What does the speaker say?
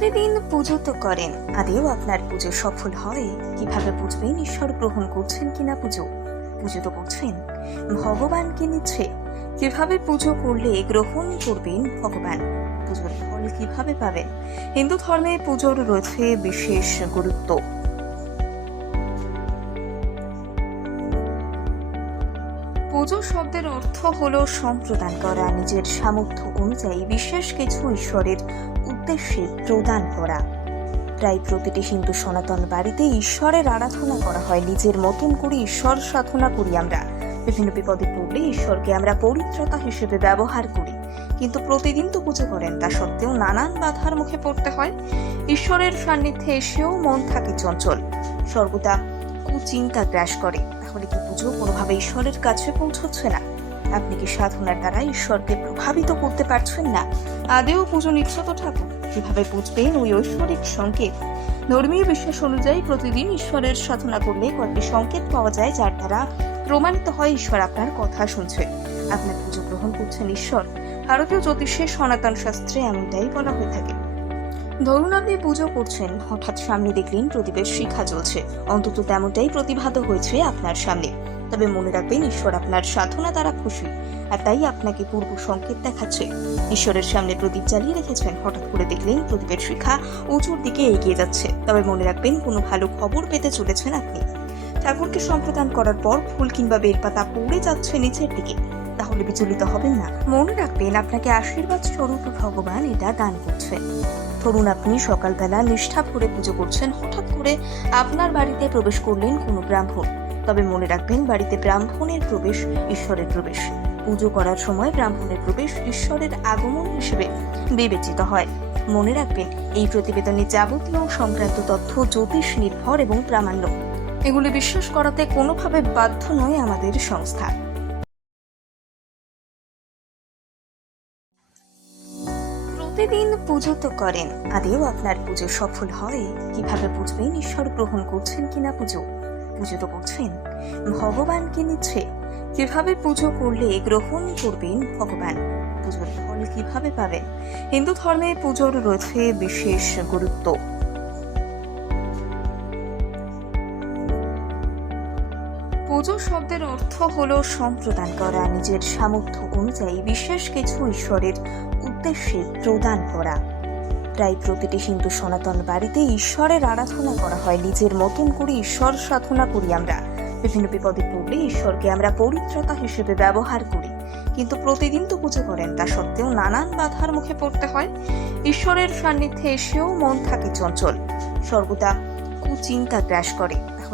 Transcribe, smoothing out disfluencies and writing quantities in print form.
প্রতিদিন পুজো তো করেন, আদেও আপনার পুজো সফল হয়? কিভাবে বুঝবেন ঈশ্বর গ্রহণ করছেন কিনা পুজো? পুজো তো করছেন, ভগবানকে নিচ্ছে। কিভাবে পুজো করলে গ্রহণ করবেন ভগবান? পুজোর ফল কিভাবে পাবেন? হিন্দু ধর্মে পুজোর রয়েছে বিশেষ গুরুত্ব। পুজো শব্দের অর্থ হলো সম্প্রদান করা, নিজের সামর্থ্য অনুযায়ী বিশেষ কিছু ঈশ্বরের উদ্দেশ্যে প্রদান করা। প্রায় প্রতিটি হিন্দু সনাতন বাড়িতে ঈশ্বরের আরাধনা করা হয়। নিজের মতন করে ঈশ্বর সাধনা করি আমরা। বিভিন্ন বিপদে পড়লে ঈশ্বরকে আমরা পবিত্রতা হিসেবে ব্যবহার করি, কিন্তু প্রতিদিন তো পুজো করেন, তা সত্ত্বেও নানান বাধার মুখে পড়তে হয়। ঈশ্বরের সান্নিধ্যে এসেও মন থাকে চঞ্চল, সর্বদা কুচিন্তা গ্রাস করে। তাহলে কি পুজো কোনোভাবে ঈশ্বরের কাছে পৌঁছচ্ছে না? আপনি কি সাধনার দ্বারা ঈশ্বরকে প্রভাবিত করতে পারছেন না? আদেও পুজো নিচ্ছে তো ঠাকুর। কিভাবে বুঝবেন ওই ঐশ্বরিক সংকেত? ধর্মীয় বিশ্বাস অনুযায়ী প্রতিদিন ঈশ্বরের সাধনা করলে কয়েকটি সংকেত পাওয়া যায়, যার দ্বারা প্রমাণিত হয় ঈশ্বর আপনার কথা শুনছে, আপনার পুজো গ্রহণ করছেন ঈশ্বর। ভারতীয় জ্যোতিষে সনাতন শাস্ত্রে এমনটাই বলা হয়ে থাকে। ধরুন আপনি পুজো করছেন, হঠাৎ সামনে দেখলেন প্রদীপের শিখা জ্বলছে, অন্তত তেমনটাই প্রতিভাত হয়েছে আপনার সামনে। তবে মনে রাখবেন, ঈশ্বর আপনার সাধনা দ্বারা খুশি, আর তাই আপনাকে পূর্ব সংকেত দেখাচ্ছে। ঈশ্বরের সামনে প্রদীপ জ্বালিয়ে রেখেছেন, হঠাৎ করে দেখলেন প্রদীপের শিখা উঁচুর দিকে এগিয়ে যাচ্ছে, তবে মনে রাখবেন কোনো ভালো খবর পেতে চলেছেন আপনি। ঠাকুরকে সম্প্রদান করার পর ফুল কিংবা বেলপাতা পড়ে যাচ্ছে নিচের দিকে, তাহলে বিচলিত হবেন না। মনে রাখবেন, আপনাকে আশীর্বাদ স্বরূপ ভগবান এটা দান করছেন। ধরুন আপনি সকালবেলা নিষ্ঠা ভরে পুজো করছেন, হঠাৎ করে আপনার বাড়িতে প্রবেশ করলেন কোনো ব্রাহ্মণ, তবে মনে রাখবেন, বাড়িতে ব্রাহ্মণের প্রবেশ ঈশ্বরের প্রবেশ। পুজো করার সময় ব্রাহ্মণের প্রবেশ ঈশ্বরের আগমন হিসেবে বিবেচিত হয়। মনে রাখবেন, এই প্রতিবেদনে যাবতীয় সংক্রান্ত তথ্য জ্যোতিষ নির্ভর এবং প্রামাণ্য। এগুলি বিশ্বাস করাতে কোনোভাবে বাধ্য নয় আমাদের সংস্থা। প্রতিদিন পুজো তো করেন, আদেও আপনার পুজো সফল হয়? কিভাবে বুঝবেন ঈশ্বর গ্রহণ করছেন কিনা পুজো? পুজো তো করছেন, ভগবানকে নিচ্ছে। কিভাবে পুজো করলে গ্রহণ করবেন ভগবান? পুজোর ফল কিভাবে পাবেন? হিন্দু ধর্মে পুজোর রয়েছে বিশেষ গুরুত্ব। পুজো শব্দের অর্থ হলো সম্প্রদান করা, নিজের সামর্থ্য অনুযায়ী বিশেষ কিছু ঈশ্বরের উদ্দেশ্যে প্রদান করা। প্রায় প্রতিটি হিন্দু সনাতন বাড়িতে ঈশ্বরের আরাধনা করা হয়। নিজের মতন করে ঈশ্বর সাধনা করি আমরা। বিভিন্ন বিপদে পড়লে ঈশ্বরকে আমরা পবিত্রতা হিসেবে ব্যবহার করি, কিন্তু প্রতিদিন তো পুজো করেন, তা সত্ত্বেও নানান বাধার মুখে পড়তে হয়। ঈশ্বরের সান্নিধ্যে এসেও মন থাকে চঞ্চল, সর্বদা কুচিন্তা গ্রাস করে।